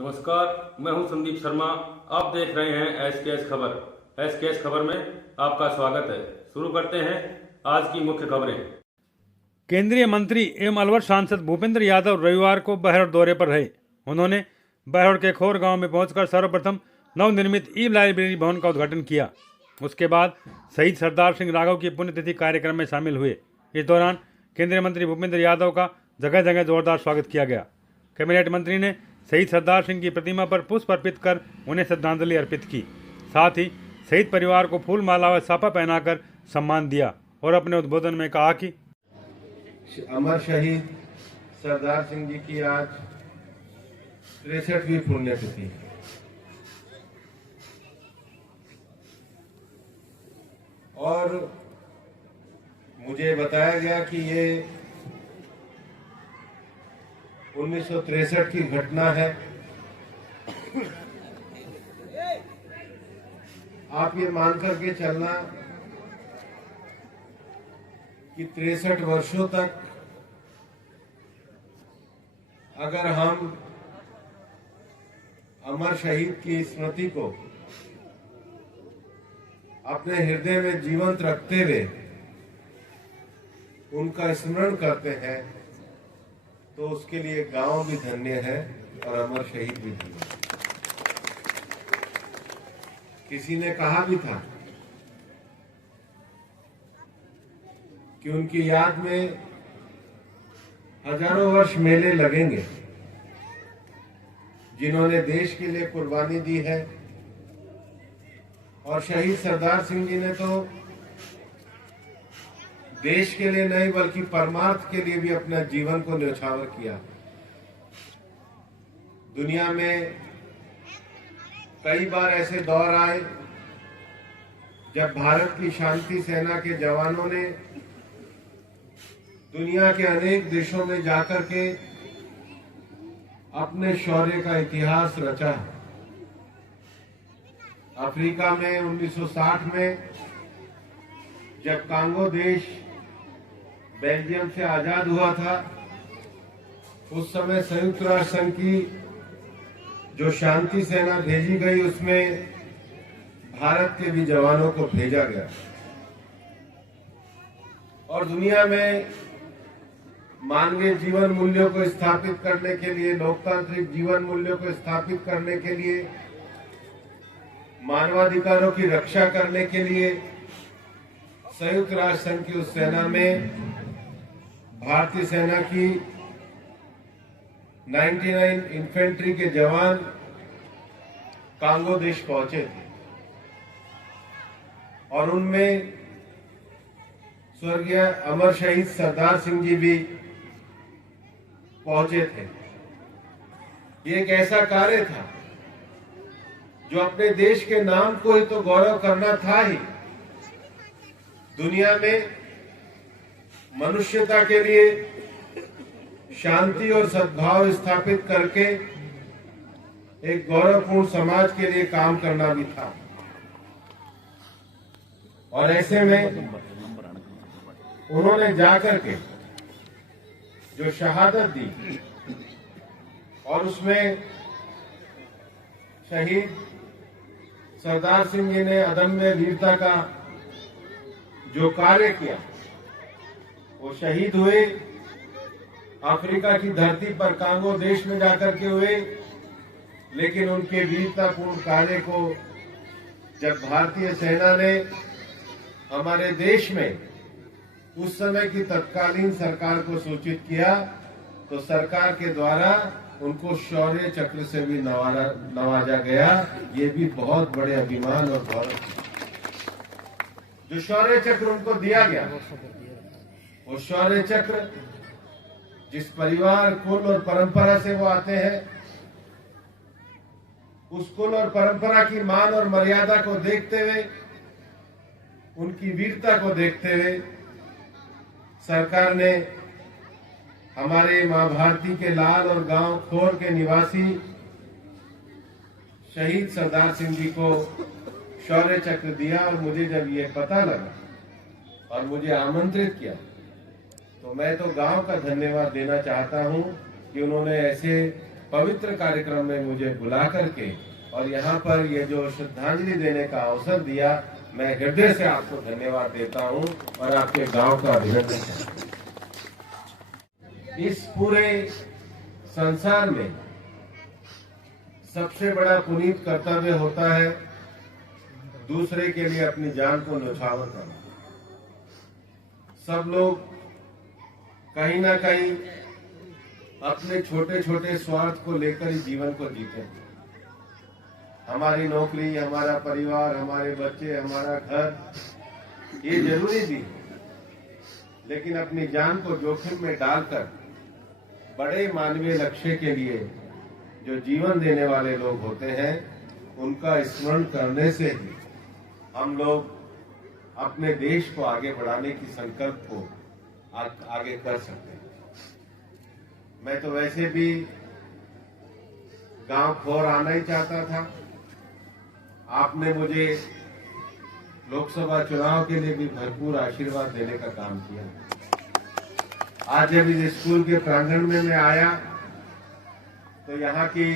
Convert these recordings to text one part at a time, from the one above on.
नमस्कार, मैं हूं संदीप शर्मा। आप देख रहे हैं एसकेएस खबर। एसकेएस खबर में आपका स्वागत है। शुरू करते हैं आज की मुख्य खबरें। केंद्रीय मंत्री एवं अलवर सांसद भूपेंद्र यादव रविवार को बहरौड़ दौरे पर रहे। उन्होंने बहरौड़ के खोर गांव में पहुंचकर सर्वप्रथम नवनिर्मित ई लाइब्रेरी भवन का उद्घाटन किया। उसके बाद शहीद सरदार सिंह राघव की पुण्यतिथि कार्यक्रम में शामिल हुए। इस दौरान केंद्रीय मंत्री भूपेंद्र यादव का जगह जगह जोरदार स्वागत किया गया। कैबिनेट मंत्री ने शहीद सरदार सिंह की प्रतिमा पर पुष्प अर्पित कर उन्हें श्रद्धांजलि अर्पित की। साथ ही शहीद परिवार को फूल माला व साफा पहनाकर सम्मान दिया और अपने उद्बोधन में कहा कि अमर शहीद सरदार सिंह जी की आज 63वीं पुण्यतिथि है और मुझे बताया गया कि ये 1963 की घटना है। आप ये मान करके चलना कि 63 वर्षों तक अगर हम अमर शहीद की स्मृति को अपने हृदय में जीवंत रखते हुए उनका स्मरण करते हैं तो उसके लिए गांव भी धन्य है और अमर शहीद भी धन्य है। किसी ने कहा भी था कि उनकी याद में हजारों वर्ष मेले लगेंगे। जिन्होंने देश के लिए कुर्बानी दी है और शहीद सरदार सिंह जी ने तो देश के लिए नहीं बल्कि परमार्थ के लिए भी अपना जीवन को न्यौछावर किया। दुनिया में कई बार ऐसे दौर आए जब भारत की शांति सेना के जवानों ने दुनिया के अनेक देशों में जाकर के अपने शौर्य का इतिहास रचा। अफ्रीका में 1960 में जब कांगो देश बेल्जियम से आजाद हुआ था, उस समय संयुक्त राष्ट्र संघ की जो शांति सेना भेजी गई उसमें भारत के भी जवानों को भेजा गया और दुनिया में मानवीय जीवन मूल्यों को स्थापित करने के लिए, लोकतांत्रिक जीवन मूल्यों को स्थापित करने के लिए, मानवाधिकारों की रक्षा करने के लिए संयुक्त राष्ट्र संघ की उस सेना में भारतीय सेना की 99 इन्फेंट्री के जवान कांगो देश पहुंचे थे और उनमें स्वर्गीय अमर शहीद सरदार सिंह जी भी पहुंचे थे। ये एक ऐसा कार्य था जो अपने देश के नाम को ही तो गौरव करना था ही, दुनिया में मनुष्यता के लिए शांति और सद्भाव स्थापित करके एक गौरवपूर्ण समाज के लिए काम करना भी था। और ऐसे में उन्होंने जाकर के जो शहादत दी और उसमें शहीद सरदार सिंह जी ने अदम्य वीरता का जो कार्य किया, वो शहीद हुए अफ्रीका की धरती पर कांगो देश में जाकर के हुए, लेकिन उनके वीरतापूर्ण कार्य को जब भारतीय सेना ने हमारे देश में उस समय की तत्कालीन सरकार को सूचित किया तो सरकार के द्वारा उनको शौर्य चक्र से भी नवाजा गया। ये भी बहुत बड़े अभिमान और गौरव जो शौर्य चक्र उनको दिया गया। वो शौर्य चक्र जिस परिवार, कुल और परंपरा से वो आते हैं, उस कुल और परंपरा की मान और मर्यादा को देखते हुए, उनकी वीरता को देखते हुए सरकार ने हमारे मां भारती के लाल और गांव खोर के निवासी शहीद सरदार सिंह जी को शौर्य चक्र दिया। और मुझे जब ये पता लगा और मुझे आमंत्रित किया तो मैं तो गांव का धन्यवाद देना चाहता हूं कि उन्होंने ऐसे पवित्र कार्यक्रम में मुझे बुला करके और यहाँ पर ये जो श्रद्धांजलि देने का अवसर दिया, मैं हृदय से आपको धन्यवाद देता हूँ और आपके गांव का अभिनंदन करता हूँ। इस पूरे संसार में सबसे बड़ा पुनीत कर्तव्य होता है दूसरे के लिए अपनी जान को न्यौछावर करना। सब लोग कहीं ना कहीं अपने छोटे छोटे स्वार्थ को लेकर ही जीवन को जीते हैं। हमारी नौकरी, हमारा परिवार, हमारे बच्चे, हमारा घर, ये जरूरी भी है, लेकिन अपनी जान को जोखिम में डालकर बड़े मानवीय लक्ष्य के लिए जो जीवन देने वाले लोग होते हैं, उनका स्मरण करने से ही हम लोग अपने देश को आगे बढ़ाने की संकल्प को आगे कर सकते हैं। मैं तो वैसे भी गांव फोर आना ही चाहता था। आपने मुझे लोकसभा चुनाव के लिए भी भरपूर आशीर्वाद देने का काम किया। आज जब इस स्कूल के प्रांगण में मैं आया तो यहाँ की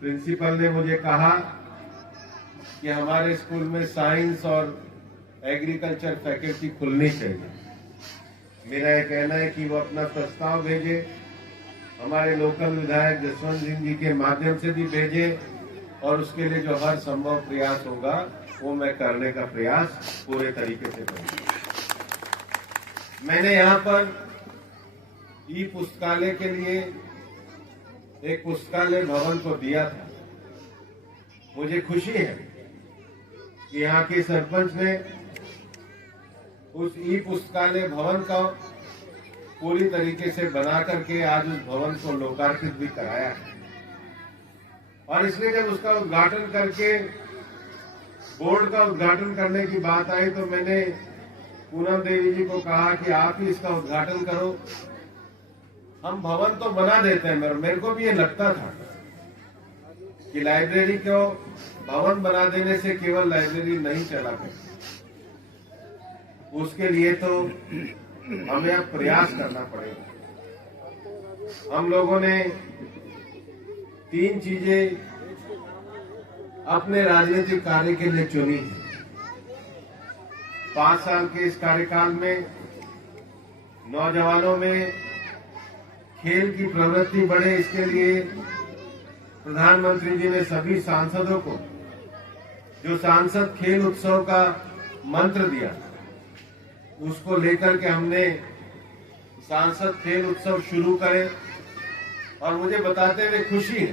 प्रिंसिपल ने मुझे कहा कि हमारे स्कूल में साइंस और एग्रीकल्चर फैकल्टी खुलनी चाहिए। मेरा यह कहना है कि वो अपना प्रस्ताव भेजे, हमारे लोकल विधायक जसवंत सिंह जी के माध्यम से भी भेजे, और उसके लिए जो हर संभव प्रयास होगा वो मैं करने का प्रयास पूरे तरीके से करूंगा। मैंने यहाँ पर ई पुस्तकालय के लिए एक पुस्तकालय भवन को दिया था। मुझे खुशी है कि यहाँ के सरपंच ने उस ई पुस्तकालय भवन का पूरी तरीके से बना करके आज उस भवन को लोकार्पित भी कराया है। और इसलिए जब उसका उद्घाटन करके बोर्ड का उद्घाटन करने की बात आई तो मैंने पूनम देवी जी को कहा कि आप ही इसका उद्घाटन करो। हम भवन तो बना देते हैं, मेरे को भी ये लगता था कि लाइब्रेरी को भवन बना देने से केवल लाइब्रेरी नहीं चला करती, उसके लिए तो हमें अब प्रयास करना पड़ेगा। हम लोगों ने 3 चीजें अपने राजनीतिक कार्य के लिए चुनी है। 5 साल के इस कार्यकाल में नौजवानों में खेल की प्रवृत्ति बढ़े, इसके लिए प्रधानमंत्री जी ने सभी सांसदों को जो सांसद खेल उत्सव का मंत्र दिया, उसको लेकर के हमने सांसद खेल उत्सव शुरू करे। और मुझे बताते हुए खुशी है,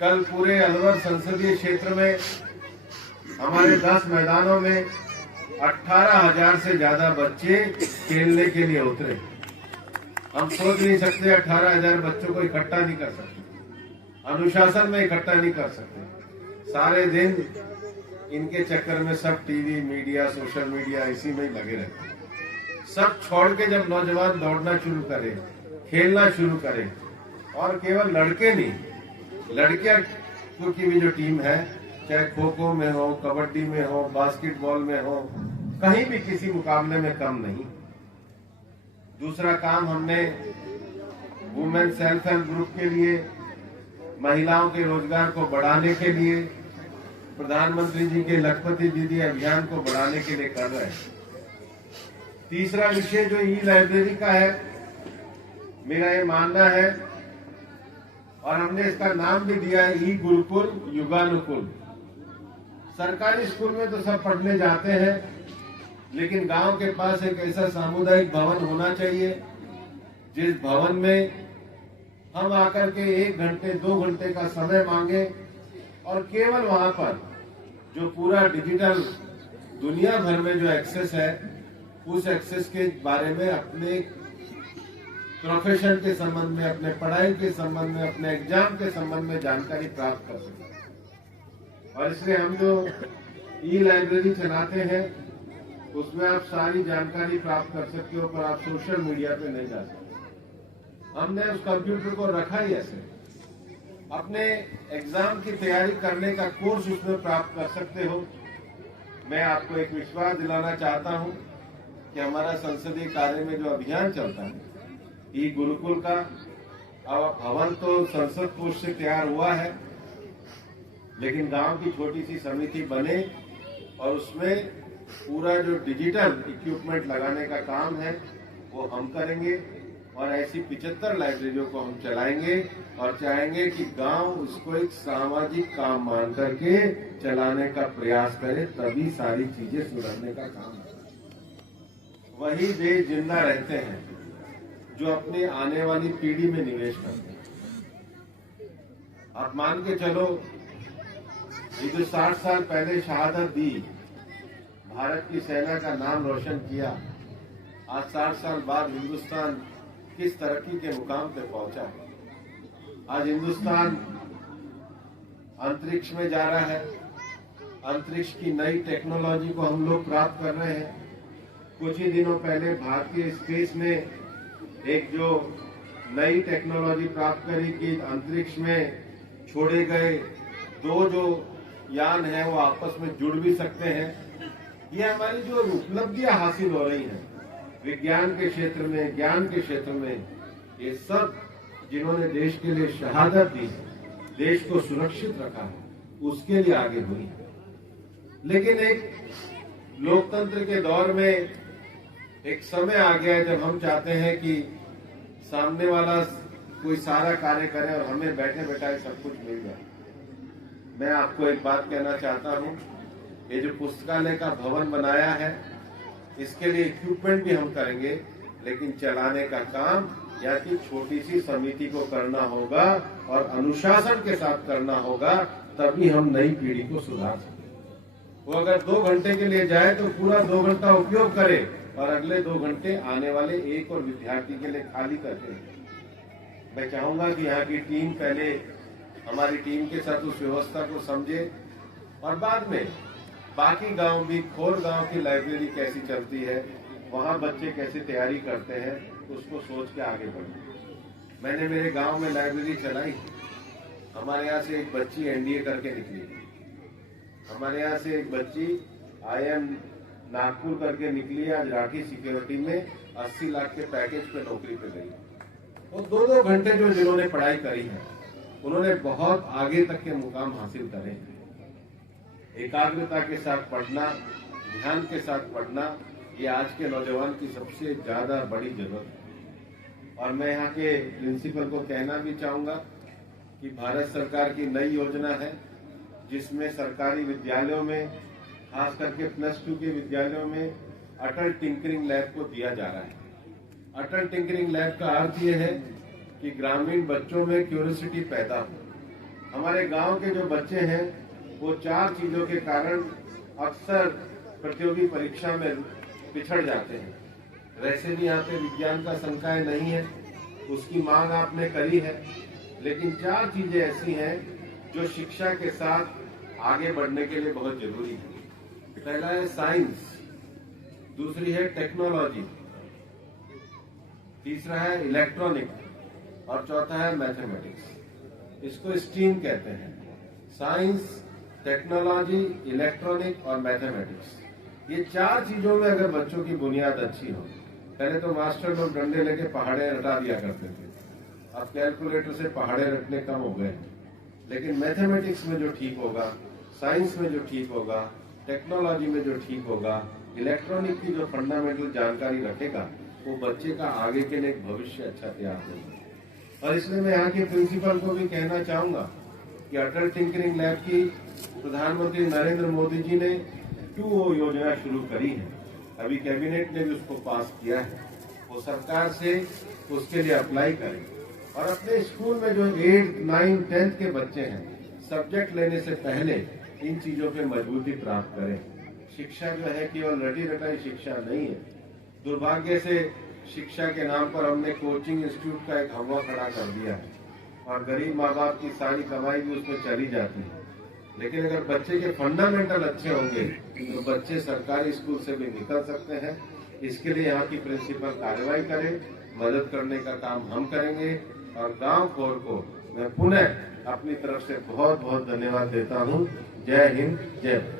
कल पूरे अलवर संसदीय क्षेत्र में हमारे 10 मैदानों में 18,000 से ज्यादा बच्चे खेलने के लिए उतरे। हम सोच नहीं सकते 18,000 बच्चों को इकट्ठा नहीं कर सकते, अनुशासन में इकट्ठा नहीं कर सकते। सारे दिन इनके चक्कर में सब टीवी, मीडिया, सोशल मीडिया इसी में ही लगे रहते हैं। सब छोड़ के जब नौजवान दौड़ना शुरू करें, खेलना शुरू करें, और केवल लड़के नहीं, लड़कियां की भी जो टीम है, चाहे खो खो में हो, कबड्डी में हो, बास्केटबॉल में हो, कहीं भी किसी मुकाबले में कम नहीं। दूसरा काम हमने वुमेन सेल्फ हेल्प ग्रुप के लिए, महिलाओं के रोजगार को बढ़ाने के लिए, प्रधानमंत्री जी के लखपति दीदी अभियान को बढ़ाने के लिए कर रहे हैं। तीसरा विषय जो ई लाइब्रेरी का है, मेरा ये मानना है, और हमने इसका नाम भी दिया है ई गुरुकुल युगानुकुल। सरकारी स्कूल में तो सब पढ़ने जाते हैं, लेकिन गांव के पास एक ऐसा सामुदायिक भवन होना चाहिए जिस भवन में हम आकर के 1 घंटे 2 घंटे का समय मांगे और केवल वहां पर जो पूरा डिजिटल दुनिया भर में जो एक्सेस है, उस एक्सेस के बारे में, अपने प्रोफेशन के संबंध में, अपने पढ़ाई के संबंध में, अपने एग्जाम के संबंध में जानकारी प्राप्त कर सकें। और इसलिए हम जो ई लाइब्रेरी चलाते हैं उसमें आप सारी जानकारी प्राप्त कर सकते हो, पर आप सोशल मीडिया पे नहीं जा सकते। हमने उस कंप्यूटर को रखा ही ऐसे, अपने एग्जाम की तैयारी करने का कोर्स उसमें प्राप्त कर सकते हो। मैं आपको एक विश्वास दिलाना चाहता हूं कि हमारा संसदीय कार्य में जो अभियान चलता है ई गुरुकुल का, अब भवन तो संसद कोष से तैयार हुआ है, लेकिन गांव की छोटी सी समिति बने और उसमें पूरा जो डिजिटल इक्विपमेंट लगाने का काम है वो हम करेंगे और ऐसी 75 लाइब्रेरियों को हम चलाएंगे और चाहेंगे कि गांव इसको एक सामाजिक काम मान करके चलाने का प्रयास करे, तभी सारी चीजें सुधरने का काम है। वही देश जिंदा रहते हैं जो अपने आने वाली पीढ़ी में निवेश करते हैं। आप मान के चलो, ये जो 60 साल पहले शहादत दी, भारत की सेना का नाम रोशन किया, आज 60 साल बाद हिंदुस्तान किस तरक्की के मुकाम पे पहुंचा है। आज हिंदुस्तान अंतरिक्ष में जा रहा है, अंतरिक्ष की नई टेक्नोलॉजी को हम लोग प्राप्त कर रहे हैं। कुछ ही दिनों पहले भारतीय स्पेस ने एक जो नई टेक्नोलॉजी प्राप्त करी कि अंतरिक्ष में छोड़े गए 2 जो यान हैं वो आपस में जुड़ भी सकते हैं। ये हमारी जो उपलब्धियां हासिल हो रही हैं विज्ञान के क्षेत्र में, ज्ञान के क्षेत्र में, ये सब जिन्होंने देश के लिए शहादत दी, देश को सुरक्षित रखा है, उसके लिए आगे हुई है। लेकिन एक लोकतंत्र के दौर में एक समय आ गया है जब हम चाहते हैं कि सामने वाला कोई सारा कार्य करे और हमें बैठे बैठाए सब कुछ मिल जाए। मैं आपको एक बात कहना चाहता हूं, ये जो पुस्तकालय का भवन बनाया है इसके लिए इक्विपमेंट भी हम करेंगे, लेकिन चलाने का काम या कि छोटी सी समिति को करना होगा और अनुशासन के साथ करना होगा, तभी हम नई पीढ़ी को सुधार सकें। वो अगर 2 घंटे के लिए जाए तो पूरा 2 घंटा उपयोग करे और अगले 2 घंटे आने वाले एक और विद्यार्थी के लिए खाली करके। मैं चाहूंगा कि यहाँ की टीम पहले हमारी टीम के साथ उस व्यवस्था को समझे और बाद में बाकी गांव भी, खोर गांव की लाइब्रेरी कैसी चलती है, वहां बच्चे कैसे तैयारी करते हैं, उसको सोच के आगे बढ़े। मैंने मेरे गांव में लाइब्रेरी चलाई। हमारे यहाँ से एक बच्ची एनडीए करके निकली, हमारे यहाँ से एक बच्ची IIM नागपुर करके निकली, आज राठी सिक्योरिटी में 80 लाख के पैकेज पे नौकरी पे गई। वो 2-2 घंटे जो जिन्होंने पढ़ाई करी है उन्होंने बहुत आगे तक के मुकाम हासिल करे हैं। एकाग्रता के साथ पढ़ना, ध्यान के साथ पढ़ना, ये आज के नौजवान की सबसे ज्यादा बड़ी जरूरत है। और मैं यहाँ के प्रिंसिपल को कहना भी चाहूंगा कि भारत सरकार की नई योजना है जिसमें सरकारी विद्यालयों में, खास करके +2 के विद्यालयों में अटल टिंकरिंग लैब को दिया जा रहा है। अटल टिंकरिंग लैब का अर्थ ये है कि ग्रामीण बच्चों में क्यूरियोसिटी पैदा हो। हमारे गांव के जो बच्चे हैं वो 4 चीजों के कारण अक्सर प्रतियोगी परीक्षा में पिछड़ जाते हैं। वैसे भी यहाँ पे विज्ञान का संकाय नहीं है, उसकी मांग आपने करी है, लेकिन 4 चीजें ऐसी हैं जो शिक्षा के साथ आगे बढ़ने के लिए बहुत जरूरी है। पहला है साइंस, दूसरी है टेक्नोलॉजी, तीसरा है इलेक्ट्रॉनिक और चौथा है मैथमेटिक्स। इसको स्ट्रीम कहते हैं, साइंस, टेक्नोलॉजी, इलेक्ट्रॉनिक और मैथमेटिक्स। ये 4 चीजों में अगर बच्चों की बुनियाद अच्छी हो, पहले तो मास्टर लोग डंडे लेके पहाड़े रटा दिया करते थे, अब कैलकुलेटर से पहाड़े रटने कम हो गए। लेकिन मैथमेटिक्स में जो ठीक होगा, साइंस में जो ठीक होगा, टेक्नोलॉजी में जो ठीक होगा, इलेक्ट्रॉनिक की जो फंडामेंटल जानकारी रखेगा, वो बच्चे का आगे के लिए एक भविष्य अच्छा तैयार होगा। और इसलिए मैं यहाँ के प्रिंसिपल को भी कहना चाहूंगा कि अटल टिंकरिंग लैब की प्रधानमंत्री नरेंद्र मोदी जी ने 2O योजना शुरू करी है, अभी कैबिनेट ने भी उसको पास किया है। वो सरकार से उसके लिए अप्लाई करें और अपने स्कूल में जो 8, 9, 10th के बच्चे हैं, सब्जेक्ट लेने से पहले इन चीजों पे मजबूती प्राप्त करें। शिक्षा जो है केवल रटी रटाई शिक्षा नहीं है। दुर्भाग्य से शिक्षा के नाम पर हमने कोचिंग इंस्टीट्यूट का एक हवा खड़ा कर दिया है और गरीब माँ बाप की सारी कमाई भी उसमें चली जाती है। लेकिन अगर बच्चे के फंडामेंटल अच्छे होंगे तो बच्चे सरकारी स्कूल से भी निकल सकते हैं। इसके लिए यहाँ की प्रिंसिपल कार्रवाई करे, मदद करने का काम हम करेंगे। और गांव खोर को मैं पुनः अपनी तरफ से बहुत बहुत धन्यवाद देता हूँ। जय हिंद, जय भारत।